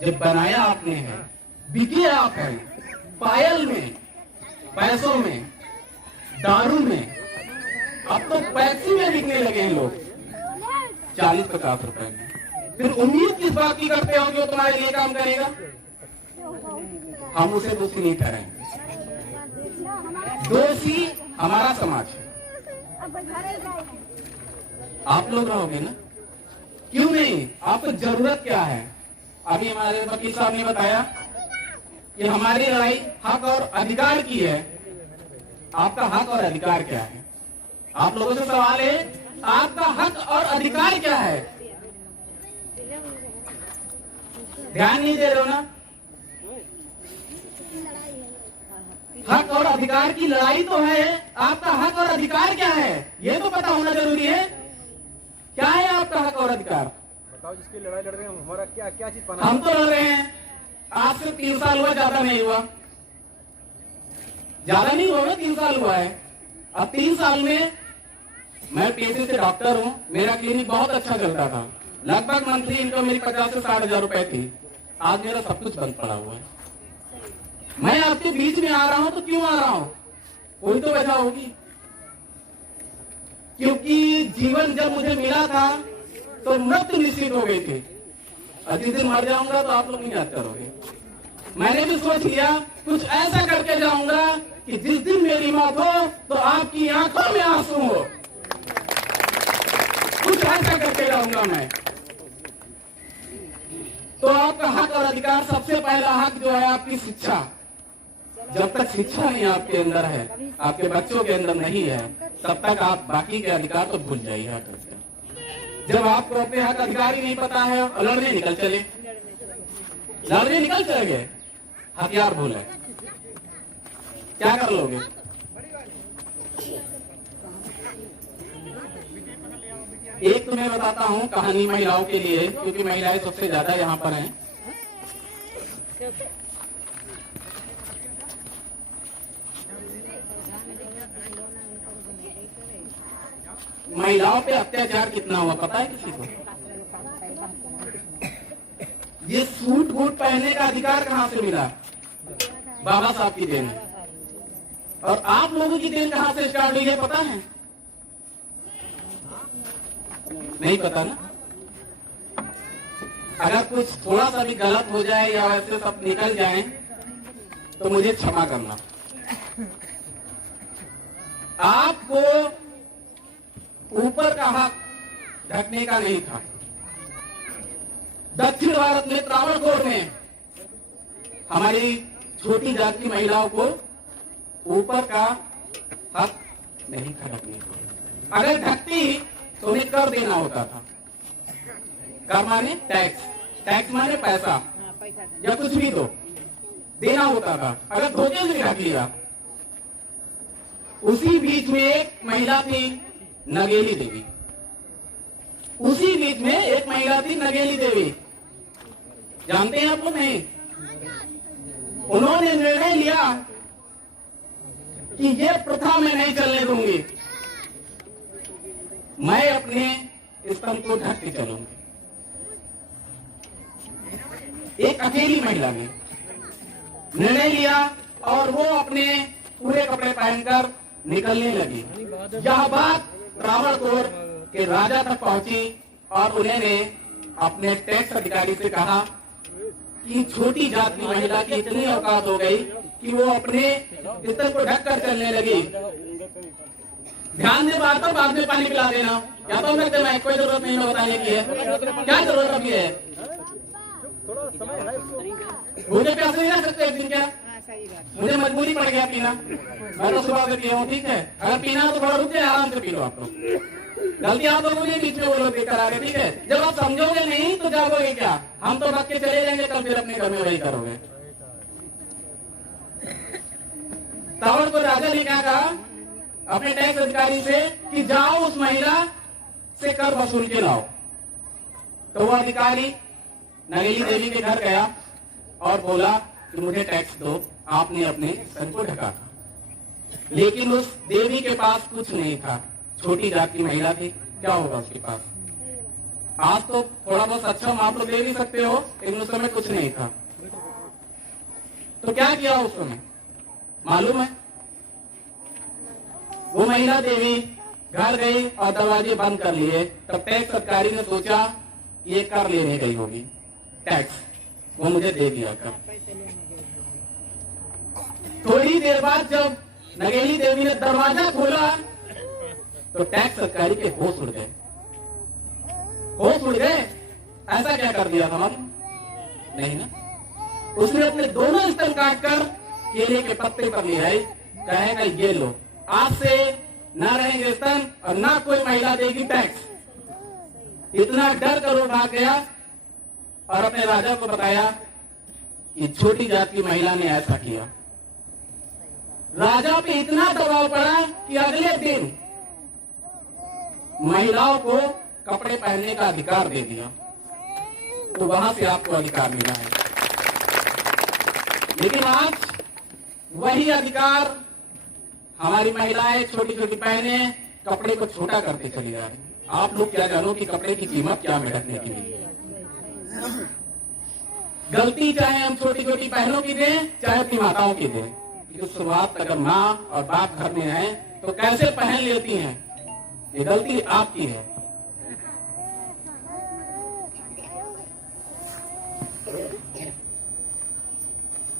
जब बनाया आपने है, बिके आप हैं पायल में, पैसों में, दारू में, अब तो पैसे में बिकने लगे हैं लोग 40-50 रुपए में। फिर उम्मीद किस बात की करते हो कि वो तुम्हारे लिए काम करेगा? हम उसे दोषी नहीं ठहराएंगे, दोषी हमारा समाज है। आप लोग रहोगे ना? क्यों नहीं? आपको जरूरत क्या है? अभी हमारे वकील साहब ने बताया कि हमारी लड़ाई हक और अधिकार की है। आपका हक और अधिकार क्या है? आप लोगों से सवाल है, आपका हक और अधिकार क्या है? ध्यान नहीं दे रहे हो ना? हक और अधिकार की लड़ाई तो है, आपका हक और अधिकार क्या है ये तो पता होना जरूरी है। क्या है आपका हक और अधिकार? बताओ, जिसकी लड़ाई लड़ रहे हैं हमारा क्या क्या चीज बना? हम तो लड़ रहे हैं, आज से 3 साल हुआ, ज्यादा नहीं हुआ, ज्यादा नहीं हुआ, 3 साल हुआ है। अब 3 साल में मैं पीएचडी से डॉक्टर हूँ, मेरा क्लिनिक बहुत अच्छा चलता था, लगभग मंथली इनकम मेरी 50 से 60 हजार रुपए थी। आज मेरा सब कुछ बंद पड़ा हुआ है। मैं आपके बीच में आ रहा हूं तो क्यों आ रहा हूं? कोई तो वजह होगी, क्योंकि जीवन जब मुझे मिला था तो मृत्यु निश्चित हो गई थी। जिस दिन मर जाऊंगा तो आप लोग नहीं याद करोगे। मैंने भी सोच लिया कुछ ऐसा करके जाऊंगा कि जिस दिन मेरी मौत हो तो आपकी आंखों में आंसू हो। कुछ ऐसा करके जाऊंगा मैं। तो आपका हक और अधिकार, सबसे पहला हक जो है आपकी शिक्षा। जब तक शिक्षा नहीं आपके अंदर है, आपके बच्चों के अंदर नहीं है, तब तक आप बाकी के अधिकार तो भूल जाइए। जब आपको अपने हक अधिकार ही नहीं पता है, लड़ने निकल चले, लड़ने निकल चले गए, हथियार भूले, क्या कर लोगे? एक तो मैं बताता हूँ कहानी महिलाओं के लिए, क्योंकि महिलाएं सबसे ज्यादा यहाँ पर हैं। महिलाओं पे अत्याचार कितना हुआ पता है किसी को? ये सूट बूट पहनने का अधिकार कहाँ से मिला? बाबा साहब की देन है। और आप लोगों की देन कहाँ से स्टार्ट हुई है पता है? नहीं पता ना? अगर कुछ थोड़ा सा भी गलत हो जाए या वैसे सब निकल जाए तो मुझे क्षमा करना। आपको ऊपर का हक ढकने का नहीं था। दक्षिण भारत में त्रावणकोर में हमारी छोटी जाति की महिलाओं को ऊपर का हक नहीं था ढकने को। अगर ढकती तो उन्हें कर देना होता था। कर माने टैक्स, टैक्स माने पैसा या कुछ भी दो देना होता था। अगर धोखे से ढक लिया। उसी बीच में एक महिला थी नगेली देवी, उसी बीच में एक महिला थी नगेली देवी, जानते हैं आप लोग? नहीं। उन्होंने निर्णय लिया कि ये प्रथा मैं नहीं चलने दूंगी, मैं अपने स्तंभ को ढक के चलूंगी। एक अकेली महिला ने निर्णय लिया और वो अपने पूरे कपड़े पहनकर निकलने लगी। यह बात त्रावणकोर के राजा तक पहुंची और उन्होंने अपने टैक्स अधिकारी से कहा कि छोटी जात की महिला की इतनी औकात हो गई कि वो अपने स्तर को ढककर चलने लगी। ध्यान से बात पर बाद में पानी पिला देना, या तो मैं कोई जरूरत नहीं बताने की है। क्या जरूरत अभी है? मुझे प्यासे नहीं रह सकते एक दिन क्या? मुझे मजबूरी पड़ गया पीना, मैं तो सुबह से पिया हूँ। ठीक है, अगर पीना हो तो थोड़ा रुक जाए, आराम से पी लो आप लोग। गलती आप लोगों ने बीच में वो लोग करा के, ठीक है? जब आप समझोगे नहीं तो जागोगे क्या? हम तो रख के चले जाएंगे, कल फिर अपने घर में वही करोगे। त्रावण को राजा ने क्या कहा अपने टैक्स अधिकारी से कि जाओ उस महिला से कर वसूल के लाओ। तो वो अधिकारी नगेली देवी के घर गया और बोला कि मुझे टैक्स दो। आपने अपने सर को ढका था, लेकिन उस देवी के पास कुछ नहीं था। छोटी जात की महिला थी, क्या होगा उसके पास? आज तो थोड़ा बहुत सक्षम आप लोग दे भी सकते हो, लेकिन उस समय कुछ नहीं था। तो क्या किया उस समय मालूम है? वो महिला देवी घर गई और दरवाजे बंद कर लिए। तब टैक्स अधिकारी ने सोचा ये कर लेने गई होगी टैक्स, वो मुझे दे दिया कर। थोड़ी देर बाद जब नगेली देवी ने दरवाजा खोला तो टैक्स अधिकारी के होश उड़ गए। होश उड़ गए, ऐसा क्या कर दिया था मालूम नहीं ना? उसने अपने दोनों स्तन काटकर केले के पत्ते पर ले आए, कहेगा ये लो, आज से ना रहेंगे स्तन और ना कोई महिला देगी टैक्स। इतना डर कर उठा गया और अपने राजा को बताया कि छोटी जात की महिला ने ऐसा किया। राजा पे इतना दबाव पड़ा कि अगले दिन महिलाओं को कपड़े पहनने का अधिकार दे दिया। तो वहां से आपको अधिकार मिला है। लेकिन आज वही अधिकार हमारी महिलाएं छोटी छोटी बहने कपड़े को छोटा करते चली जा रही। आप लोग क्या जानो कि कपड़े की कीमत क्या में रखने की लिए। गलती चाहे हम छोटी छोटी बहनों की दें, चाहे अपनी माताओं की दें, क्योंकि शुरुआत अगर माँ और बाप घर में है तो कैसे पहन लेती हैं, ये गलती आपकी है।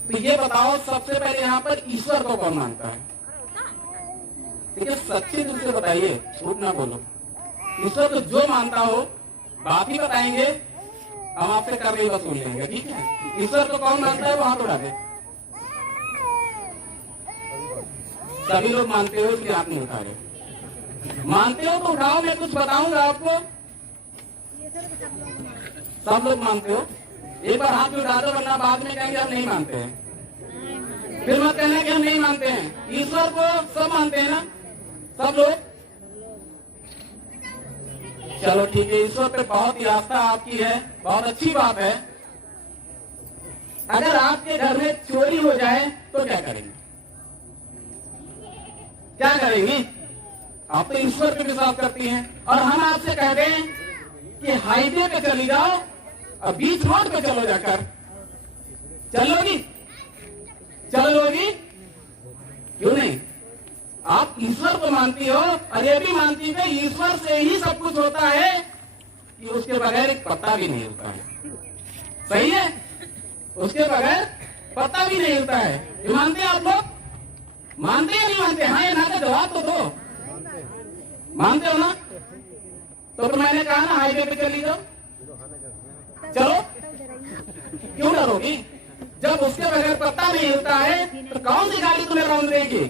तो ये बताओ, सबसे पहले यहाँ पर ईश्वर को कौन मानता है? ठीक है, सच्ची दिल से बताइए, झूठ ना बोलो। ईश्वर को जो मानता हो बात ही बताएंगे, हम आपसे कर रही वसूल लेंगे, ठीक है? ईश्वर को कौन मानता है वो हाथ उठा दे। सभी लोग मानते हो इसलिए हाथ नहीं उठा रहे। मानते हो तो उठाओ, मैं कुछ बताऊंगा आपको। सब लोग मानते हो, एक बार हाथ उठा दो, वरना बाद में कहेंगे हम नहीं मानते हैं। फिर मत कहना कि हम नहीं मानते हैं। ईश्वर को सब मानते हैं ना, सब लोग? चलो ठीक है, ईश्वर पे बहुत ही आस्था आपकी है, बहुत अच्छी बात है। अगर आपके घर में चोरी हो जाए तो क्या करेंगे? क्या करेंगी? आप तो ईश्वर पे विश्वास करती हैं, और हम आपसे कह दें कि हाईवे पे चली जाओ और बीच रोड पे चलो जाकर, चलोगी? चलोगी? क्यों नहीं? आप ईश्वर को मानती हो और ये भी मानती हो ईश्वर से ही सब कुछ होता है, कि उसके बगैर एक पत्ता भी नहीं होता है। सही है? उसके बगैर पत्ता भी नहीं होता है। ये मानते हैं आप लोग? मानते या नहीं मानते? हाँ या ना का जवाब तो दो। मानते हो ना? तो मैंने कहा ना हाईवे पे चली जाओ, चलो। क्यों डरोगी? जब उसके बगैर पत्ता नहीं होता है तो कौन सी गाड़ी तुम्हें रोक देगी?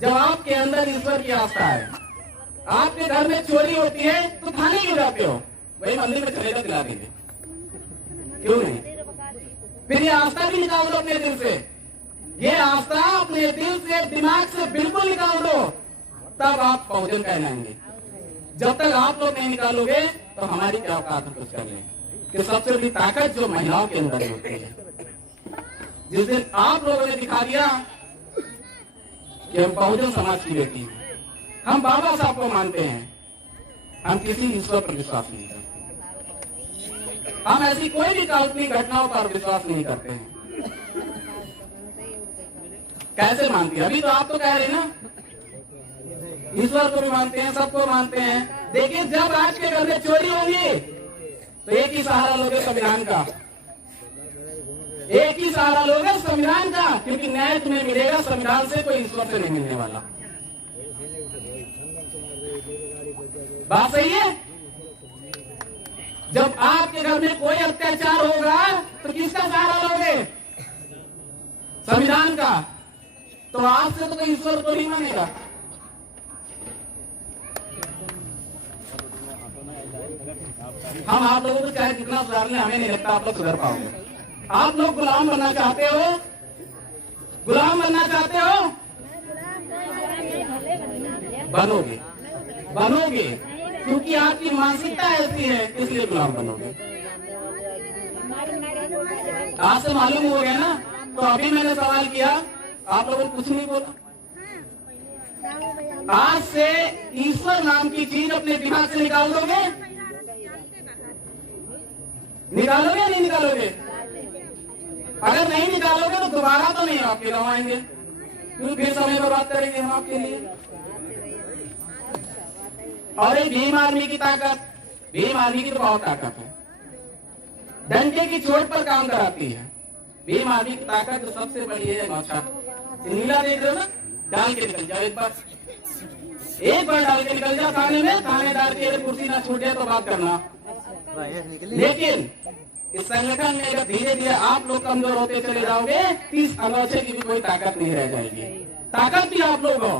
जब आपके अंदर ईश्वर की आस्था है। आपके घर में चोरी होती है तो थाने क्यों जाते हो? वही मंदिर में चलेगा दिला देंगे, क्यों नहीं? फिर ये आस्था भी निकाल दो अपने दिल से। ये आस्था अपने दिल से, दिमाग से बिल्कुल निकाल दो, तब आप बहुजन कहलाएंगे। जब तक आप लोग नहीं निकालोगे तो हमारी क्या औकात है कुछ करने कि? सबसे बड़ी ताकत जो महिलाओं के अंदर होती है। जिस दिन आप लोगों ने दिखा दिया कि हम बहुजन समाज की बेटी हैं, हम बाबा साहब को मानते हैं, हम किसी ईश्वर पर विश्वास नहीं करते, हम ऐसी कोई भी काल्पनिक घटनाओं पर विश्वास नहीं करते हैं। कैसे मानती है? अभी तो आप तो कह रहे ना ईश्वर को भी मानते हैं, सबको मानते हैं। देखिए, जब आज के घर में चोरी होगी तो एक ही सहारा लोगे संविधान का, एक ही सहारा लोगे संविधान का, क्योंकि न्याय तुम्हें मिलेगा संविधान से, कोई ईश्वर से नहीं मिलने वाला। बात सही है? जब आपके घर में कोई अत्याचार होगा तो किसका सहारा लोगे? संविधान का। तो आपसे तो कोई ईश्वर को नहीं मानेगा। हम आप लोगों को चाहे कितना सुधार लें, हमें नहीं लगता आप लोग सुधर पाओगे। आप लोग गुलाम बनना चाहते हो? गुलाम बनना चाहते हो? बनोगे, बनोगे, क्योंकि आपकी मानसिकता ऐसी है, इसलिए गुलाम बनोगे। आज से मालूम हो गया ना? तो अभी मैंने सवाल किया, आप लोगों ने कुछ नहीं बोला। आज से ईश्वर नाम की चीज अपने दिमाग से निकाल दोगे? निकालोगे या नहीं निकालोगे? अगर नहीं निकालोगे तो दोबारा तो नहीं आपके लगाएंगे, क्योंकि फिर समय बर्बाद करेंगे हम आपके लिए। और एक भीम आर्मी की ताकत, भीम आर्मी की तो बहुत ताकत है, डंडे की चोट पर काम कराती है। भीम आर्मी की ताकत तो सबसे बड़ी है बादशाह। नीला देख रहे हो ना, डाल के निकल जाओ, एक बार डाल के निकल जाओ थाने में, थानेदार की अगर कुर्सी ना छूटे तो बात करना। लेकिन इस संगठन में अगर धीरे धीरे आप लोग कमजोर होते चले जाओगे, इस अनौचे की भी कोई ताकत नहीं रह जाएगी। ताकत भी आप लोग हो,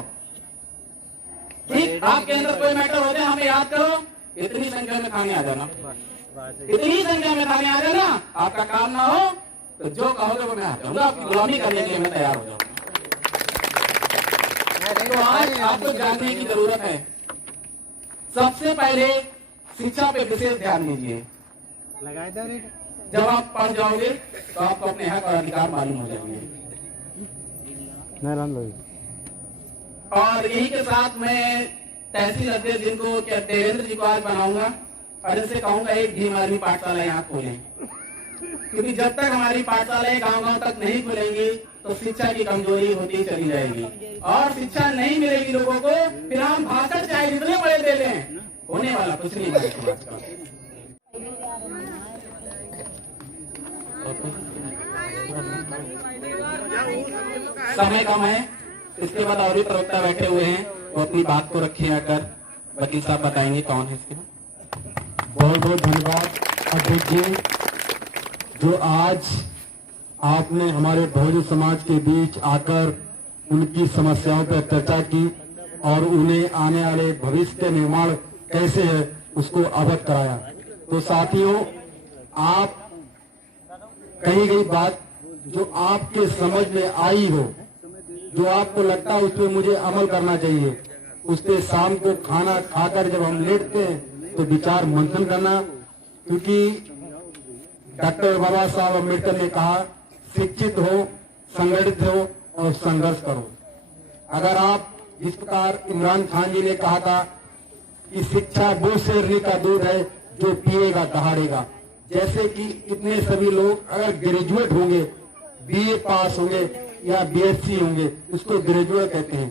ठीक? आपके अंदर कोई मैटर होते हमें याद करो, इतनी संख्या में थाने आ जाना, इतनी संख्या में थाने आ जाना। आपका काम ना हो तो जो कहोगे वो मैं आ जाऊंगा, आपकी गुलामी करने के लिए मैं तैयार हो जाऊंगा। तो आज आपको जानने की जरूरत है, सबसे पहले शिक्षा पे विशेष ध्यान दीजिए। जब आप पढ़ जाओगे तो आपको अपने हक और अधिकार मालूम हो जाएंगे। और यही के साथ मैं तहसील अध्यक्ष जिनको क्या देवेंद्र जी को आज बनाऊंगा और इनसे कहूंगा एक भीम आर्मी पाठशाला यहाँ खोलें, क्योंकि जब तक हमारी पाठशालाएं गांव-गांव तक नहीं खुलेंगी तो शिक्षा की कमजोरी होती चली जाएगी। और शिक्षा नहीं मिलेगी लोगों को, फिर हम भाषण चाहे जितने बड़े दे लें, होने वाला कुछ नहीं है समाज का। समय कम है, इसके बाद और भी प्रवक्ता बैठे हुए हैं, वो अपनी बात को रखे आकर वकील साहब बताएंगे कौन है इसके बाद। बहुत बहुत धन्यवाद अध्यक्ष जी, जो आज आपने हमारे बहुजन समाज के बीच आकर उनकी समस्याओं पर चर्चा की और उन्हें आने वाले भविष्य के निर्माण कैसे है उसको अवगत कराया। तो साथियों, आप कही गई बात जो आपके समझ में आई हो, जो आपको लगता है उसमें मुझे अमल करना चाहिए, उस पे शाम को खाना खाकर जब हम लेटते हैं तो विचार मंथन करना। क्योंकि डॉक्टर बाबा साहब अम्बेडकर ने कहा, शिक्षित हो, संगठित हो और संघर्ष करो। अगर आप जिस प्रकार इमरान खान जी ने कहा था कि शिक्षा वो शेरनी का दूध है जो पिएगा दहाड़ेगा, जैसे कि इतने सभी लोग अगर ग्रेजुएट होंगे, बीए पास होंगे या बीएससी होंगे, उसको ग्रेजुएट कहते हैं,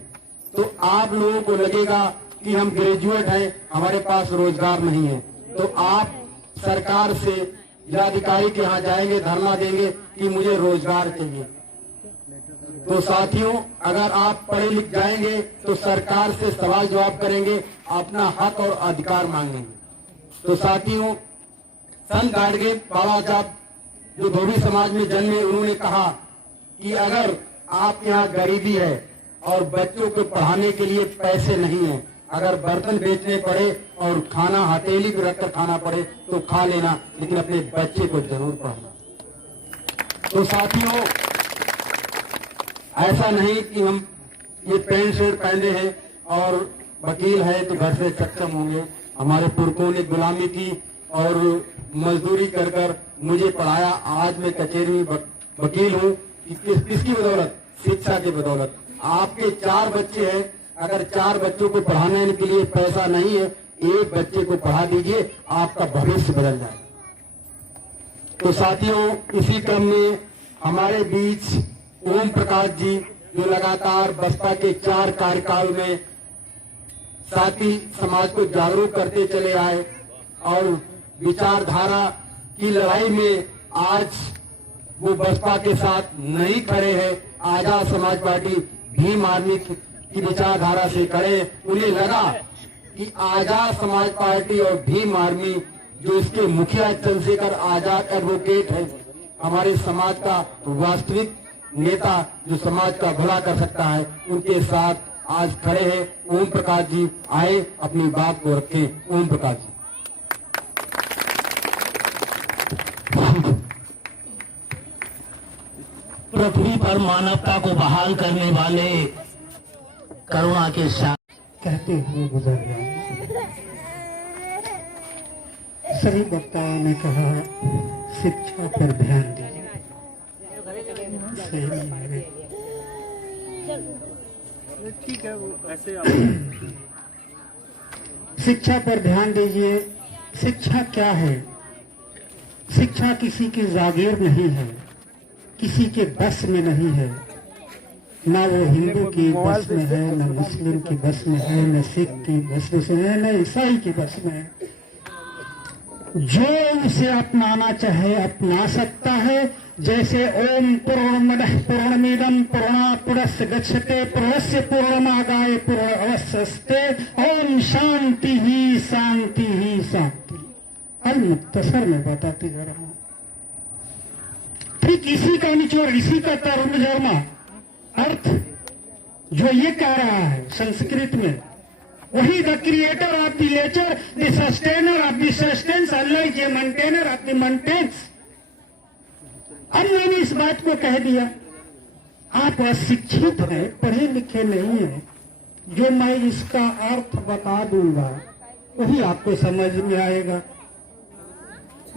तो आप लोगों को लगेगा कि हम ग्रेजुएट हैं, हमारे पास रोजगार नहीं है, तो आप सरकार से जिलाधिकारी के यहाँ जाएंगे, धरना देंगे कि मुझे रोजगार चाहिए। तो साथियों, अगर आप पढ़े लिख जाएंगे तो सरकार से सवाल जवाब करेंगे, अपना हक और अधिकार मांगेंगे। तो साथियों, संत गाडगे बाबा साहब जो धोबी समाज में जन्मे, उन्होंने कहा कि अगर आप यहाँ गरीबी है और बच्चों को पढ़ाने के लिए पैसे नहीं है, अगर बर्तन बेचने पड़े और खाना हथेली पे रखकर खाना पड़े तो खा लेना, लेकिन अपने बच्चे को जरूर पढ़ाना। तो साथियों, ऐसा नहीं कि हम ये पैंट शर्ट पहने हैं और वकील है तो घर से सक्षम होंगे। हमारे पुरखों ने गुलामी की और मजदूरी कर कर मुझे पढ़ाया, आज मैं कचहरी में वकील हूँ। किसकी बदौलत? शिक्षा की बदौलत। आपके 4 बच्चे हैं, अगर 4 बच्चों को पढ़ाने के लिए पैसा नहीं है, एक बच्चे को पढ़ा दीजिए, आपका भविष्य बदल जाए। तो साथियों, इसी क्रम में हमारे बीच ओम प्रकाश जी, जो लगातार बसपा के 4 कार्यकाल में साथी समाज को जागरूक करते चले आए और विचारधारा की लड़ाई में आज वो बसपा के साथ नहीं खड़े हैं। आजाद समाज पार्टी भीम आर्मी की विचारधारा से खड़े। उन्हें लगा कि आजाद समाज पार्टी और भीम आर्मी, जो इसके मुखिया चंद्रशेखर आजाद एडवोकेट है, हमारे समाज का वास्तविक नेता जो समाज का भला कर सकता है, उनके साथ आज खड़े हैं। ओम प्रकाश जी आए, अपनी बात को रखें। ओम प्रकाश जी। पृथ्वी पर मानवता को बहाल करने वाले करुणा के साथ कहते हुए गुजर गया। सभी वक्ताओं ने कहा शिक्षा पर ध्यान दीजिए। सही है, ठीक है, वो ऐसे शिक्षा पर ध्यान दीजिए। शिक्षा क्या है? शिक्षा किसी की जागीर नहीं है, किसी के बस में नहीं है। ना वो हिंदू की बस में है, न मुस्लिम की बस में है, न सिख की बस में है, न ईसाई की बस में है। जो उसे अपनाना चाहे अपना सकता है। जैसे ओम पूर्णमदः पूर्णमिदं पूर्णात् पूर्णस्य गच्छते पूर्णस्य पूर्णमादाय पूर्णमेवावशिष्यते ओम शांति ही शांति ही शांति। अब मुख्तसर में बताते जा रहा हूं। ठीक इसी का निचोड़, इसी का तर्जुमा अर्थ जो ये कह रहा है संस्कृत में, वही the creator of the nature, the sustainer of the sustains, Allah is a maintainer of the maintenance. अब मैंने इस बात को कह दिया। आप अशिक्षित हैं, पढ़े लिखे नहीं हैं, जो मैं इसका अर्थ बता दूंगा वही आपको समझ में आएगा।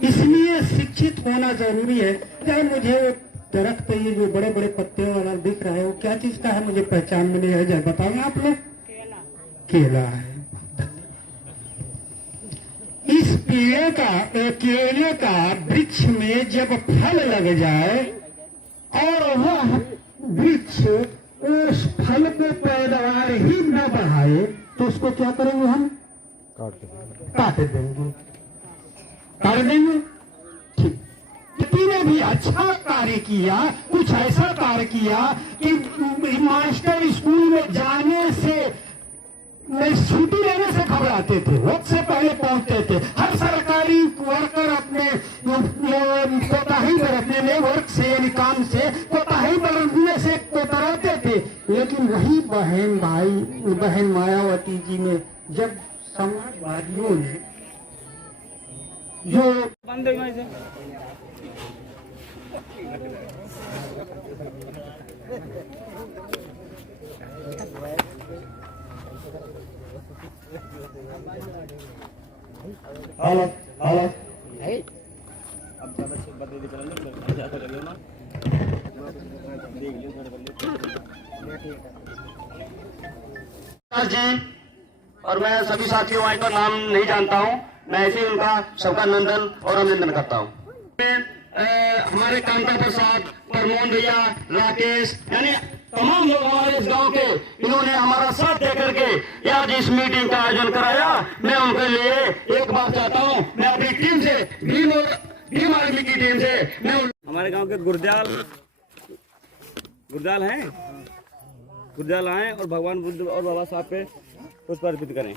इसलिए शिक्षित होना जरूरी है। क्या मुझे वो दरख्त पे ये जो बड़े बड़े पत्ते वाला दिख रहा है वो क्या चीज का है, मुझे पहचान में नहीं आ जाए, बताएंगे आप लोग? केला है। इस पेड़ का, केले का वृक्ष में जब फल लग जाए और वह वृक्ष उस फल को पैदावार ही न बढ़ाए तो उसको क्या करेंगे हम? काट देंगे। काट देंगे। ठीक। किसी ने भी अच्छा कार्य किया, कुछ ऐसा कार्य किया कि मास्टर स्कूल में जाने से, छुट्टी लेने से घबराते थे, वक्त से पहले पहुंचते थे। हर सरकारी वर्कर अपने कोताही बरतने में, वर्क से यानी काम से कोताही बरतने से कोतराते थे। लेकिन वही बहन मायावती जी ने, जब समाजवादियों ने जो जी और मैं सभी साथियों का नाम नहीं जानता हूं, मैं ऐसे ही उनका सबका नंदन और अभिनंदन करता हूं। हमारे कांता प्रसाद, प्रमोद भैया, राकेश, यानी तमाम लोग हमारे इस गांव के, इन्होंने हमारा साथ देकर के आज इस मीटिंग का आयोजन कराया। मैं उनके लिए एक बात चाहता हूं, मैं अपनी टीम से, ड्रीम आर्मी की टीम से, मैं हमारे गांव के गुरजाल हैं, गुरजाल आए और भगवान बुद्ध और बाबा साहब पे पुष्प अर्पित करें।